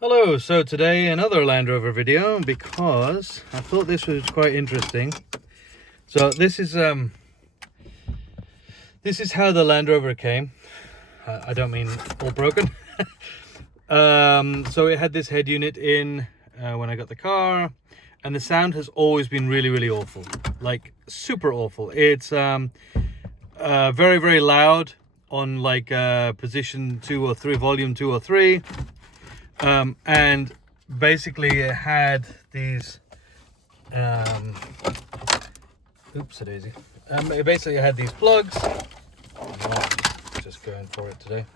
Hello, so today another Land Rover video because I thought this was quite interesting. So this is how the Land Rover came. I don't mean all broken. So it had this head unit in when I got the car, and the sound has always been really awful, like super awful. It's very loud on like position 2 or 3, volume 2 or 3. And basically it had these oopsie-daisy. It basically had these plugs. Oh, just going for it today.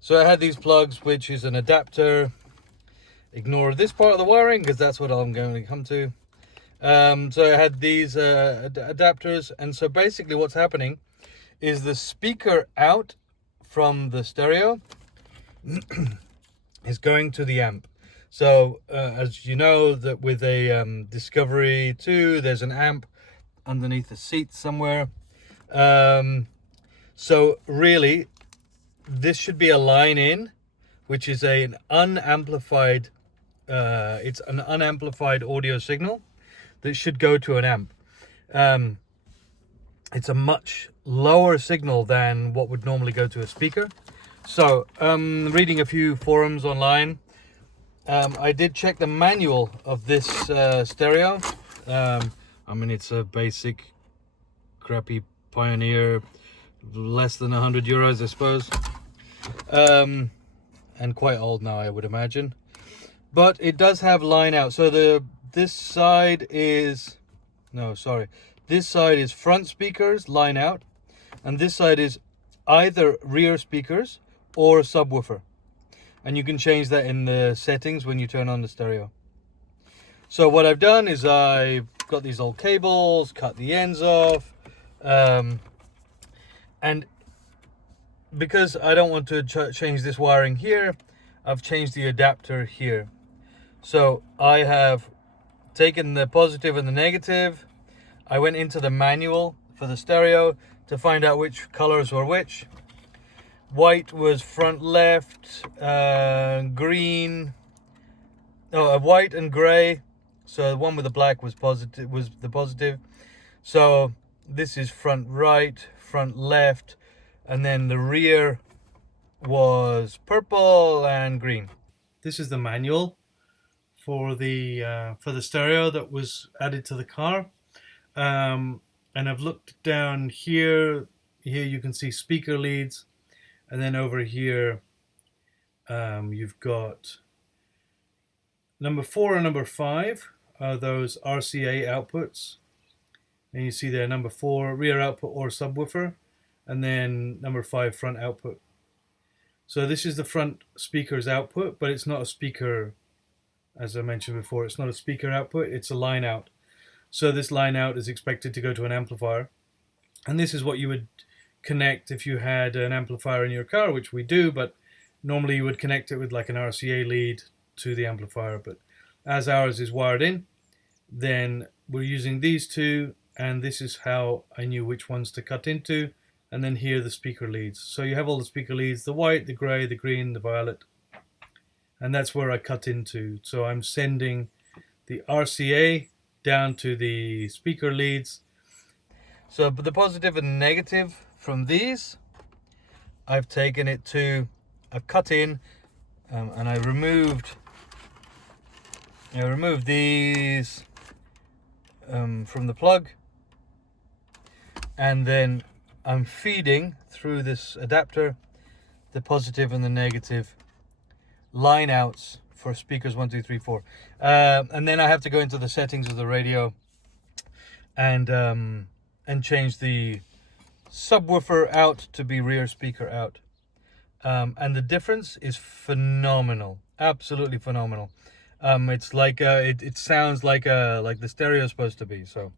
So it had these plugs, which is an adapter. Ignore this part of the wiring because that's what I'm going to come to. So it had these adapters, and so basically what's happening is the speaker out from the stereo is going to the amp. So as you know, that with a Discovery 2, there's an amp underneath the seat somewhere. So really, this should be a line in, which is an unamplified. It's an unamplified audio signal that should go to an amp. It's a much lower signal than what would normally go to a speaker. So, reading a few forums online, I did check the manual of this stereo. I mean, it's a basic, crappy Pioneer, less than €100, I suppose. And quite old now, I would imagine. But it does have line out. So this side is front speakers, line out, and this side is either rear speakers or subwoofer, and you can change that in the settings when you turn on the stereo. So what I've done is I've got these old cables, cut the ends off, and because I don't want to change this wiring here, I've changed the adapter here. So I have taken the positive and the negative. I went into the manual for the stereo to find out which colors were which. White was front left, green, white and gray. So the one with the black was the positive. So this is front right, front left, and then the rear was purple and green. This is the manual for the stereo that was added to the car. And I've looked down here. Here you can see speaker leads. And then over here, you've got number 4 and number 5 are those RCA outputs. And you see there number 4, rear output or subwoofer. And then number 5, front output. So this is the front speaker's output, but it's not a speaker, as I mentioned before. It's not a speaker output, it's a line out. So this line out is expected to go to an amplifier. And this is what you would connect if you had an amplifier in your car, which we do, but normally you would connect it with like an RCA lead to the amplifier. But as ours is wired in, then we're using these two, and this is how I knew which ones to cut into. And then here are the speaker leads. So you have all the speaker leads, the white, the gray, the green, the violet, and that's where I cut into. So I'm sending the RCA down to the speaker leads. So the positive and negative from these, I've taken it to, I've cut in, and I removed these from the plug, and then I'm feeding through this adapter the positive and the negative line outs for speakers 1, 2, 3, 4, and then I have to go into the settings of the radio and change the subwoofer out to be rear speaker out, and the difference is phenomenal, absolutely phenomenal. It's like it sounds like the stereo is supposed to be. So